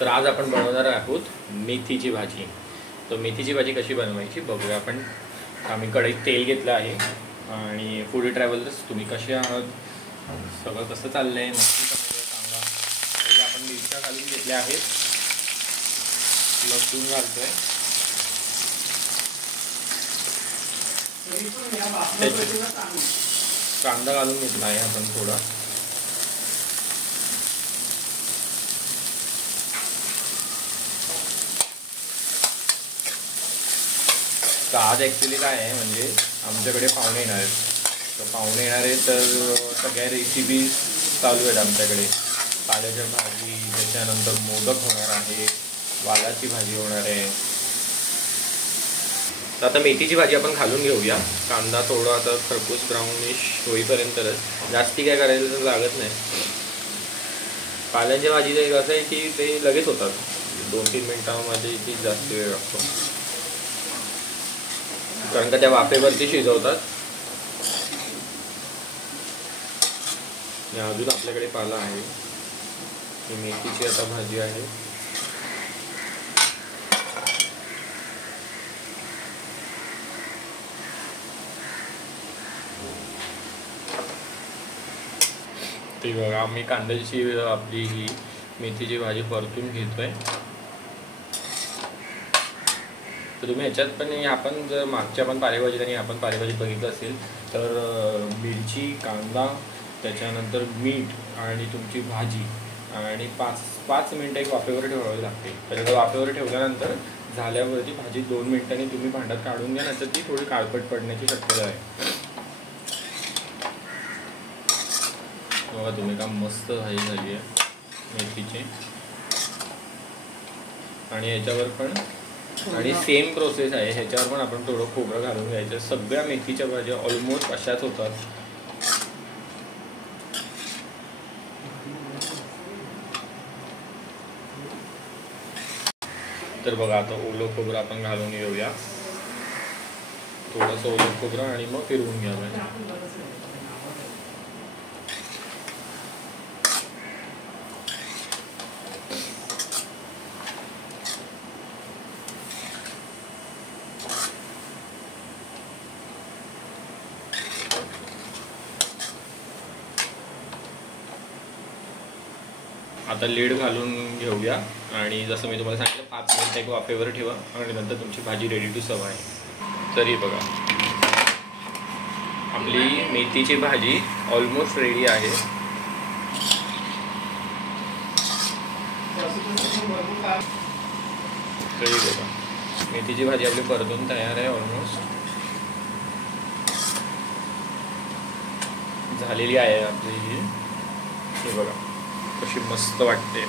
तर आज आपण बनवणार आहोत मेथीची भाजी. तर मेथीची भाजी कशी बनवायची बघूया आपण. आम्ही कढईत तेल घेतलं आहे आणि फूड ट्रॅव्हलर्स तुम्ही कसे आहात, सगळं कसं चाललं आहे नक्की सांगा. पहिले आपण मिरच्या घालून घेतल्या आहेत, लसूण घालतोय, कांदा घालून घेतला आहे आपण थोडा. तर आज ॲक्च्युली काय आहे म्हणजे आमच्याकडे पाहुणे येणार आहेत. तर पाहुणे येणार आहेत तर सगळ्या रेसिपी चालू आहेत आमच्याकडे. पाल्याच्या भाजी, त्याच्यानंतर मोदक होणार आहे, वालाची भाजी होणार आहे. तर आता मेथीची भाजी आपण घालून घेऊया. कांदा थोडा आता खरपूस ब्राउनिश होईपर्यंतच, जास्ती काय करायला लागत नाही. पाल्याच्या भाजीचं एक असं आहे की ते लगेच होतात, 2-3 मिनिटांमध्ये ती जास्त वेळ लागतो, कारण का त्या वाफेवरती शिजवतात. अजून आपल्याकडे पाला आहे, ही मेथीची आता भाजी आहे. ते बघा आम्ही कांद्याची आपली ही मेथीची भाजी परतून घेतोय. तर तुम्ही ह्याच्यात पण आपण जर मागच्या पण पालेभाजीत आणि आपण पालेभाजीत बघितलं असेल तर मिरची, कांदा, त्याच्यानंतर मीठ आणि तुमची भाजी आणि 5 मिनटं एक वाफेवर ठेवावी लागते. त्याच्यानंतर वाफेवर ठेवल्यानंतर झाल्यावरती भाजी 2 मिनिटांनी तुम्ही भांड्यात काढून घ्या, नंतर ती थोडी काळपट पडण्याची शक्यता आहे. बघा तुम्ही का मस्त भाजी झाली आहे मेथीची. आणि ह्याच्यावर पण आणि सेम प्रोसेस आहे, ह्याच्यावर पण आपण थोडं खोबरं घालून घ्यायचं. सगळ्या मेथीच्या भाज्या ऑलमोस्ट अशाच होतात. तर बघा आता ओलं खोबरं आपण घालून घेऊया, थोडंसं ओलं खोबरं, आणि मग फिरवून घ्यावं. आता लीड घालून घेऊया आणि जसं मी तुम्हाला सांगितलं 5 मिनिटं एक वाफेवर ठेवा आणि नंतर तुमची भाजी रेडी टू सर्व आहे. तरी बघा आपली मेथीची भाजी ऑलमोस्ट रेडी आहे. तरी बघा मेथीची भाजी आपली परतून तयार आहे, ऑलमोस्ट झालेली आहे आपली ही. हे बघा कशी मस्त वाटते.